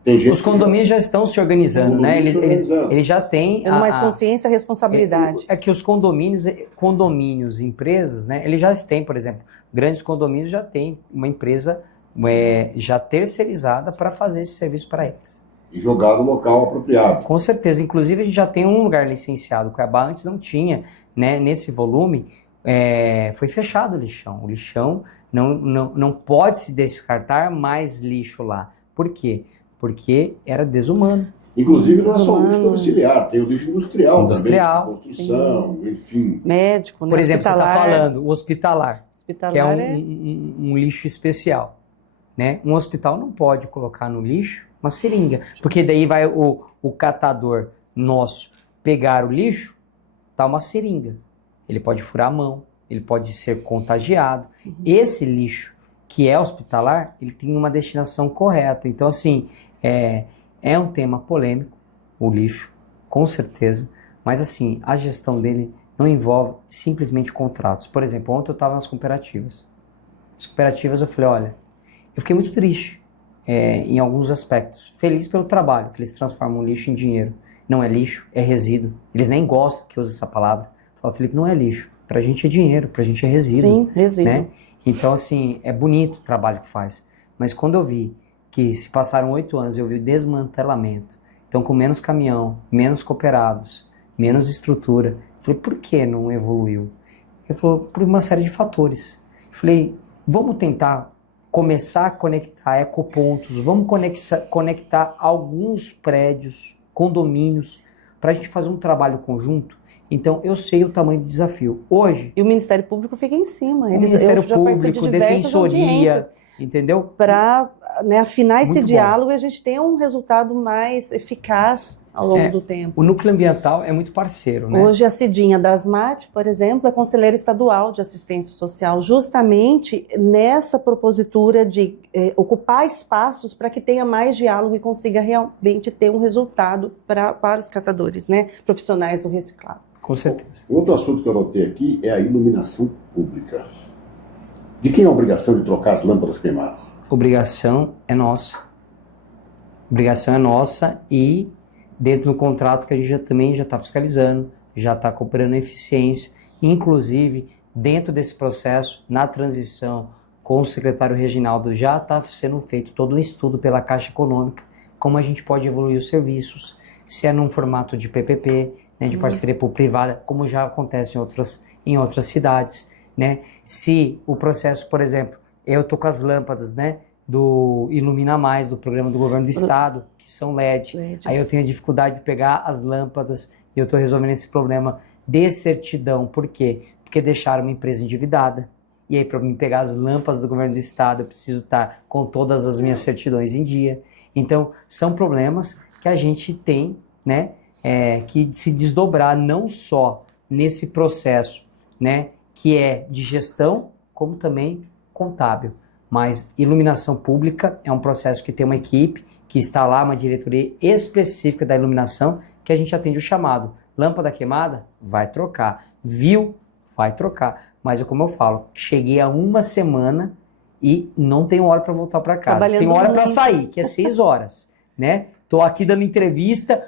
Tem gente os condomínios já estão se organizando, né? Eles já têm... mais consciência e responsabilidade. É que os condomínios, empresas, né? Eles já têm, por exemplo, grandes condomínios já têm uma empresa já terceirizada para fazer esse serviço para eles. E jogar no local apropriado. Com certeza. Inclusive, a gente já tem um lugar licenciado. O Cuiabá antes não tinha, né? Nesse volume, foi fechado o lixão. O lixão não pode se descartar mais lixo lá. Por quê? Porque era desumano. Inclusive, não é só o lixo domiciliar, tem o lixo industrial também, de construção, sim. Enfim. Médico, né? Por exemplo, hospitalar. você está falando o hospitalar, que é Hospitalar um lixo especial. Né? Um hospital não pode colocar no lixo uma seringa, porque daí vai o catador nosso pegar o lixo, tá uma seringa. Ele pode furar a mão, ele pode ser contagiado. Esse lixo que é hospitalar, ele tem uma destinação correta. Então, assim, é um tema polêmico, o lixo, com certeza, mas assim, a gestão dele não envolve simplesmente contratos. Por exemplo, ontem eu estava nas cooperativas. As cooperativas eu falei, olha, eu fiquei muito triste em alguns aspectos. Feliz pelo trabalho, que eles transformam o lixo em dinheiro. Não é lixo, é resíduo. Eles nem gostam que use essa palavra. Fala, Felipe, não é lixo. Pra gente é dinheiro, pra gente é resíduo. Sim, resíduo. Né? Então, assim, é bonito o trabalho que faz. Mas quando eu vi que se passaram 8 anos, eu vi o desmantelamento. Então, com menos caminhão, menos cooperados, menos estrutura. Eu falei, por que não evoluiu? Ele falou, por uma série de fatores. Eu falei, vamos tentar começar a conectar ecopontos, vamos conectar alguns prédios, condomínios, para a gente fazer um trabalho conjunto. Então, eu sei o tamanho do desafio. Hoje... E o Ministério Público fica em cima. O Ministério Público, Defensoria, entendeu? Para afinar esse Muito diálogo e a gente tenha um resultado mais eficaz ao longo do tempo. O núcleo ambiental é muito parceiro, né? Hoje a Cidinha das MAT, por exemplo, é conselheira estadual de assistência social, justamente nessa propositura de ocupar espaços para que tenha mais diálogo e consiga realmente ter um resultado para os catadores, né? Profissionais do reciclado. Com certeza. Outro assunto que eu anotei aqui é a iluminação pública. De quem é a obrigação de trocar as lâmpadas queimadas? Obrigação é nossa. Obrigação é nossa e dentro do contrato que a gente também já está fiscalizando, já está cobrando eficiência, inclusive dentro desse processo, na transição com o secretário Reginaldo, já está sendo feito todo um estudo pela Caixa Econômica, como a gente pode evoluir os serviços, se é num formato de PPP, né, de parceria público-privada, como já acontece em outras cidades, né? Se o processo, por exemplo, eu estou com as lâmpadas, né, do Ilumina Mais, do programa do governo do estado, que são LEDs. Aí eu tenho a dificuldade de pegar as lâmpadas e eu estou resolvendo esse problema de certidão. Por quê? Porque deixaram uma empresa endividada. E aí, para mim pegar as lâmpadas do governo do estado, eu preciso estar com todas as minhas certidões em dia. Então, são problemas que a gente tem, né, que se desdobrar não só nesse processo, né, que é de gestão, como também contábil. Mas iluminação pública é um processo que tem uma equipe, que está lá, uma diretoria específica da iluminação, que a gente atende o chamado. Lâmpada queimada? Vai trocar. Viu? Vai trocar. Mas, como eu falo, cheguei a uma semana e não tenho hora para voltar para casa. Trabalhando Tenho hora para muito. sair, que é 6 horas, né? Tô aqui dando entrevista,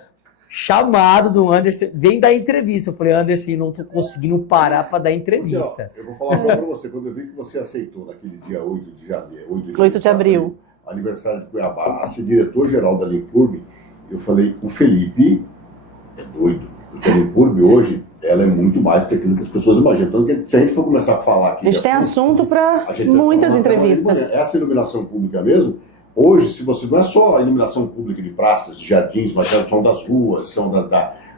chamado do Anderson, vem dar entrevista. Eu falei, Anderson, não tô conseguindo parar para dar entrevista. Eu vou falar para você, quando eu vi que você aceitou naquele dia 8 de janeiro, 8 de abril, aniversário de Cuiabá, a ser diretor-geral da Limpurbe, eu falei, o Felipe é doido, porque a Limpurbe hoje, ela é muito mais do que aquilo que as pessoas imaginam. Então, se a gente for começar a falar aqui... a gente tem assunto para a gente vai muitas falar entrevistas. Essa iluminação pública mesmo, hoje, se você não é só a iluminação pública de praças, de jardins, mas são das ruas, são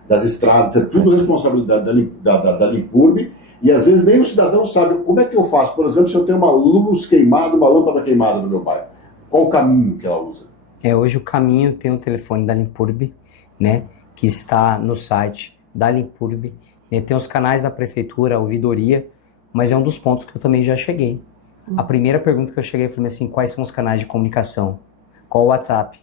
das estradas, é tudo responsabilidade da Limpurbe, e às vezes nem o cidadão sabe como é que eu faço. Por exemplo, se eu tenho uma luz queimada, uma lâmpada queimada no meu bairro, qual o caminho que ela usa? Hoje o caminho tem o telefone da Limpurbe, né, que está no site da Limpurbe, tem os canais da prefeitura, a ouvidoria, mas é um dos pontos que eu também já cheguei. A primeira pergunta que eu cheguei, eu falei assim, quais são os canais de comunicação? Qual o WhatsApp?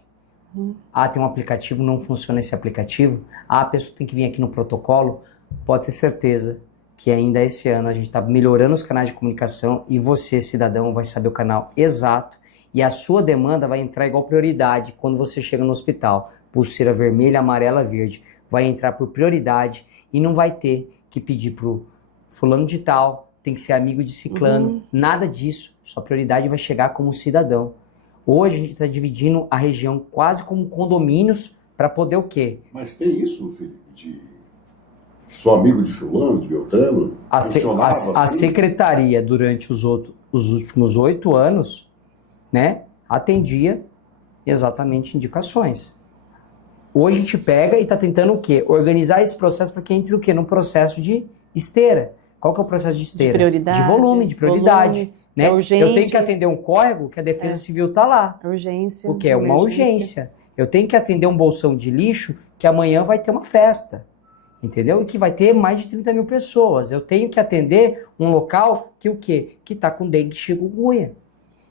Tem um aplicativo, não funciona esse aplicativo? A pessoa tem que vir aqui no protocolo? Pode ter certeza que ainda esse ano a gente está melhorando os canais de comunicação e você, cidadão, vai saber o canal exato e a sua demanda vai entrar igual prioridade quando você chega no hospital. Pulseira vermelha, amarela, verde. Vai entrar por prioridade e não vai ter que pedir pro fulano de tal, tem que ser amigo de ciclano, nada disso. Sua prioridade vai chegar como cidadão. Hoje a gente está dividindo a região quase como condomínios para poder o quê? Mas tem isso, Felipe, sou amigo de fulano, de Beltrano? A assim? secretaria, durante os últimos 8 anos, né, atendia exatamente indicações. Hoje a gente pega e está tentando o quê? Organizar esse processo para que entre o quê? Num processo de esteira. Qual que é o processo de esteira? De prioridade. De volume, de prioridade. Né? É urgente. Eu tenho que atender um córrego que a Defesa Civil está lá. Urgência. Porque é uma urgência. Eu tenho que atender um bolsão de lixo que amanhã vai ter uma festa. Entendeu? E que vai ter mais de 30 mil pessoas. Eu tenho que atender um local que o quê? Que está com dengue e chikungunya.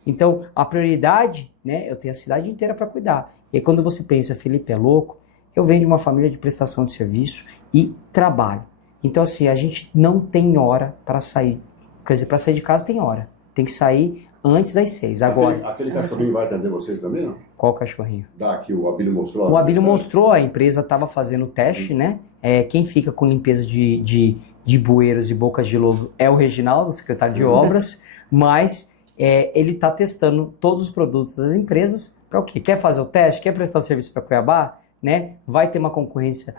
Então, a prioridade, né? Eu tenho a cidade inteira para cuidar. E aí, quando você pensa, Felipe é louco, eu venho de uma família de prestação de serviço e trabalho. Então, assim, a gente não tem hora para sair. Quer dizer, para sair de casa tem hora. Tem que sair antes das 6. Agora, aquele cachorrinho vai atender vocês também, não? Qual cachorrinho? Que o Abílio mostrou. O Abílio mostrou, a empresa estava fazendo o teste, né? Quem fica com limpeza de bueiros e bocas de lobo é o Reginaldo, secretário de obras, mas ele está testando todos os produtos das empresas para o quê? Quer fazer o teste? Quer prestar serviço para Cuiabá? Né? Vai ter uma concorrência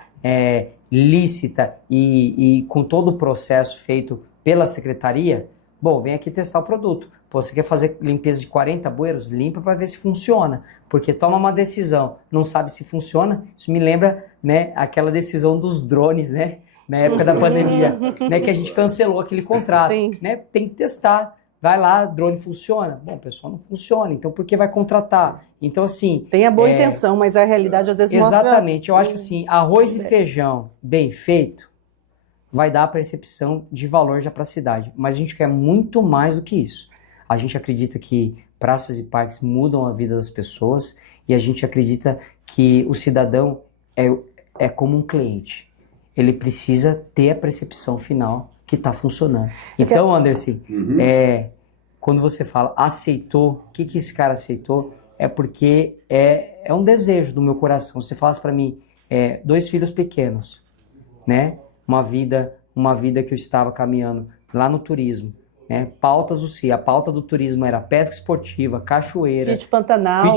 lícita e com todo o processo feito pela secretaria? Bom, vem aqui testar o produto. Pô, você quer fazer limpeza de 40 bueiros? Limpa para ver se funciona. Porque toma uma decisão, não sabe se funciona. Isso me lembra, né, aquela decisão dos drones, né? Na época da pandemia, né, que a gente cancelou aquele contrato. Né? Tem que testar. Vai lá, drone funciona? Bom, pessoal, não funciona. Então, por que vai contratar? Então, assim... Tem a boa intenção, mas a realidade às vezes mostra... Exatamente. Eu acho que, assim, arroz e feijão bem feito vai dar a percepção de valor já para a cidade. Mas a gente quer muito mais do que isso. A gente acredita que praças e parques mudam a vida das pessoas e a gente acredita que o cidadão é como um cliente. Ele precisa ter a percepção final que está funcionando. Então, Anderson, quando você fala aceitou, o que esse cara aceitou? É porque é um desejo do meu coração. Você fala para mim, 2 filhos pequenos, né? Uma vida que eu estava caminhando lá no turismo. Pautas do CIA. A pauta do turismo era pesca esportiva, cachoeira, Sítio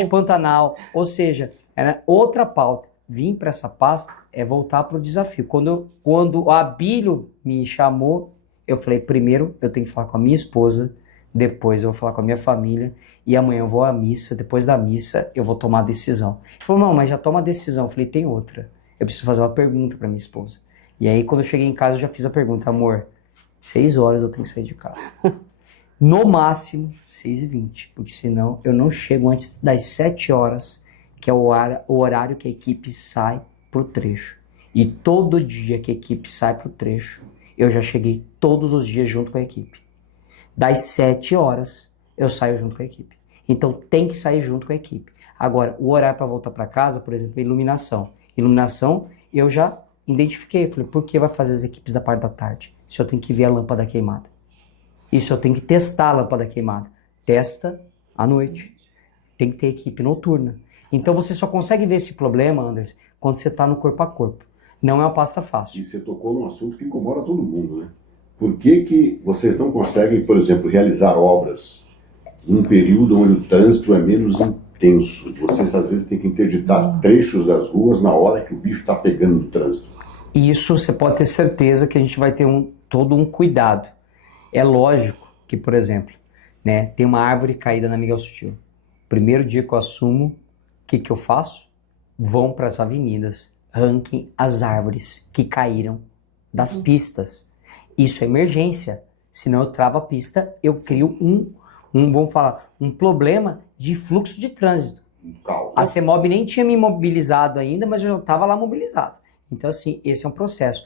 Pantanal. Ou seja, era outra pauta. Vim para essa pasta voltar para o desafio. Quando o Abílio me chamou, eu falei, primeiro eu tenho que falar com a minha esposa, depois eu vou falar com a minha família e amanhã eu vou à missa, depois da missa eu vou tomar a decisão. Ele falou, não, mas já toma a decisão. Eu falei, tem outra. Eu preciso fazer uma pergunta para minha esposa. E aí quando eu cheguei em casa eu já fiz a pergunta, amor, 6 horas eu tenho que sair de casa. No máximo 6h20, porque senão eu não chego antes das 7 horas, que é o horário que a equipe sai pro trecho. E todo dia que a equipe sai pro trecho, eu já cheguei todos os dias junto com a equipe. Das 7 horas, eu saio junto com a equipe. Então tem que sair junto com a equipe. Agora, o horário para voltar para casa, por exemplo, é iluminação. Iluminação, eu já identifiquei. Falei, por que vai fazer as equipes da parte da tarde? Se eu tenho que ver a lâmpada queimada. Isso eu tenho que testar a lâmpada queimada. testa à noite. Tem que ter equipe noturna. Então você só consegue ver esse problema, Anderson, quando você está no corpo a corpo. Não é uma pasta fácil. E você tocou num assunto que incomoda todo mundo, né? Por que vocês não conseguem, por exemplo, realizar obras num período onde o trânsito é menos intenso? Vocês, às vezes, têm que interditar trechos das ruas na hora que o bicho está pegando no trânsito. Isso você pode ter certeza que a gente vai ter todo um cuidado. É lógico que, por exemplo, né, tem uma árvore caída na Miguel Sutil. Primeiro dia que eu assumo, o que eu faço? Vão para as avenidas, arranquem as árvores que caíram das pistas. Isso é emergência. Senão eu travo a pista, eu crio vamos falar, um problema de fluxo de trânsito. A CEMOB nem tinha me mobilizado ainda, mas eu já estava lá mobilizado. Então, assim, esse é um processo.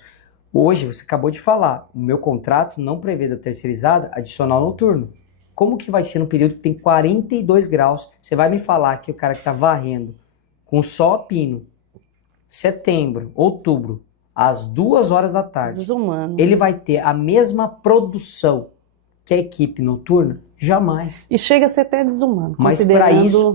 Hoje, você acabou de falar, o meu contrato não prevê da terceirizada adicional noturno. Como que vai ser no período que tem 42 graus? Você vai me falar que o cara que está varrendo com sol a pino, setembro, outubro, às 2 horas da tarde, Desumano. ele vai ter a mesma produção que a equipe noturna? Jamais. E chega a ser até desumano. Mas para isso,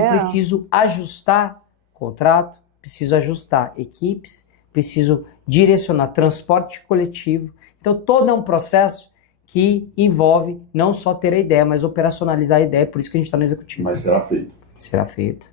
né, eu preciso ajustar contrato, preciso ajustar equipes, preciso direcionar transporte coletivo. Então todo é um processo que envolve não só ter a ideia, mas operacionalizar a ideia. Por isso que a gente está no executivo. Mas será feito. Será feito.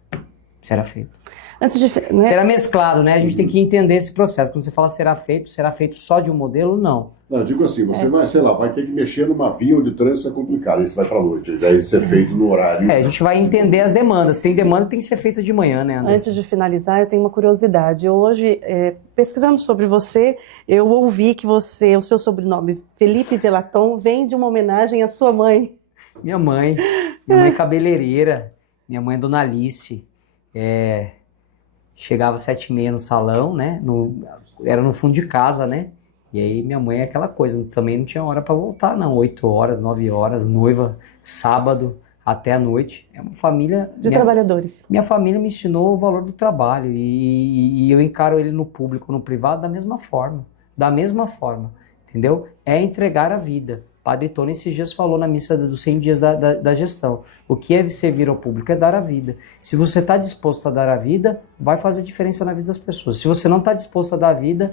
Será feito. Antes de, né? Será mesclado, né? A gente tem que entender esse processo. Quando você fala será feito só de um modelo, não. Não, eu digo assim, você vai, sei lá, vai ter que mexer numa via onde o trânsito é complicado, isso vai para a noite, já isso é feito no horário. A gente vai entender as demandas. Tem demanda que tem que ser feita de manhã, né, André? Antes de finalizar, eu tenho uma curiosidade. Hoje, pesquisando sobre você, eu ouvi que o seu sobrenome, Felipe Velaton, vem de uma homenagem à sua mãe. Minha mãe é cabeleireira, minha mãe é Dona Alice. Chegava às 7h30 no salão, né? Era no fundo de casa, né? E aí minha mãe é aquela coisa, também não tinha hora para voltar, não. 8 horas, 9 horas, noiva, sábado até a noite. É uma família... De trabalhadores. Minha família me ensinou o valor do trabalho e eu encaro ele no público, no privado, da mesma forma. Da mesma forma, entendeu? É entregar a vida. Padre Tony esses dias falou na missa dos 100 dias da gestão. O que é servir ao público é dar a vida. Se você está disposto a dar a vida, vai fazer diferença na vida das pessoas. Se você não está disposto a dar a vida,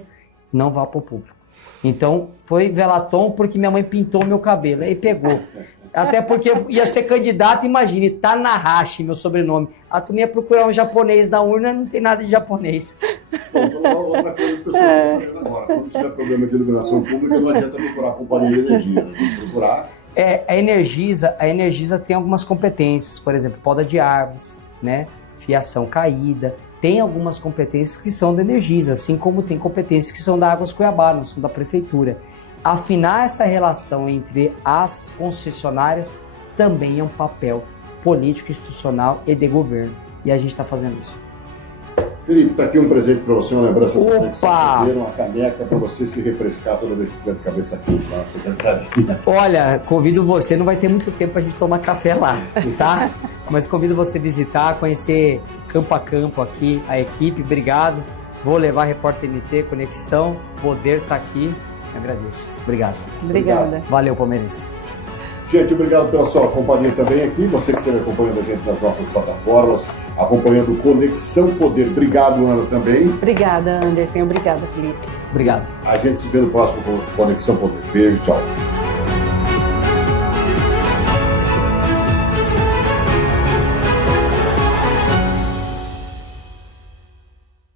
não vá para o público. Então, foi Velaton porque minha mãe pintou meu cabelo. Aí pegou. Até porque ia ser candidato, imagine, Tanahashi, meu sobrenome. A turma ia procurar um japonês na urna, não tem nada de japonês. Bom, então, outra coisa as pessoas estão sabendo agora. Quando tiver problema de iluminação pública, não adianta procurar a companhia de energia. Né? Tem que procurar... A Energisa tem algumas competências, por exemplo, poda de árvores, né? Fiação caída. Tem algumas competências que são da Energisa, assim como tem competências que são da Águas Cuiabá, não são da prefeitura. Afinar essa relação entre as concessionárias também é um papel político, institucional e de governo. E a gente está fazendo isso. Felipe, está aqui um presente para você, uma lembrança do Opa! Uma caneca para você se refrescar toda vez que tiver de cabeça quente lá na secretaria. Olha, convido você, não vai ter muito tempo para a gente tomar café lá, tá? Mas convido você a visitar, conhecer campo a campo aqui, a equipe, obrigado. Vou levar Repórter NT, Conexão, poder estar aqui. Agradeço. Obrigado. Obrigada. Valeu, palmeirense. Gente, obrigado pela sua companhia também aqui. Você que esteve acompanhando a gente nas nossas plataformas, acompanhando Conexão Poder. Obrigado, Ana, também. Obrigada, Anderson. Obrigada, Felipe. Obrigado. A gente se vê no próximo Conexão Poder. Beijo, tchau.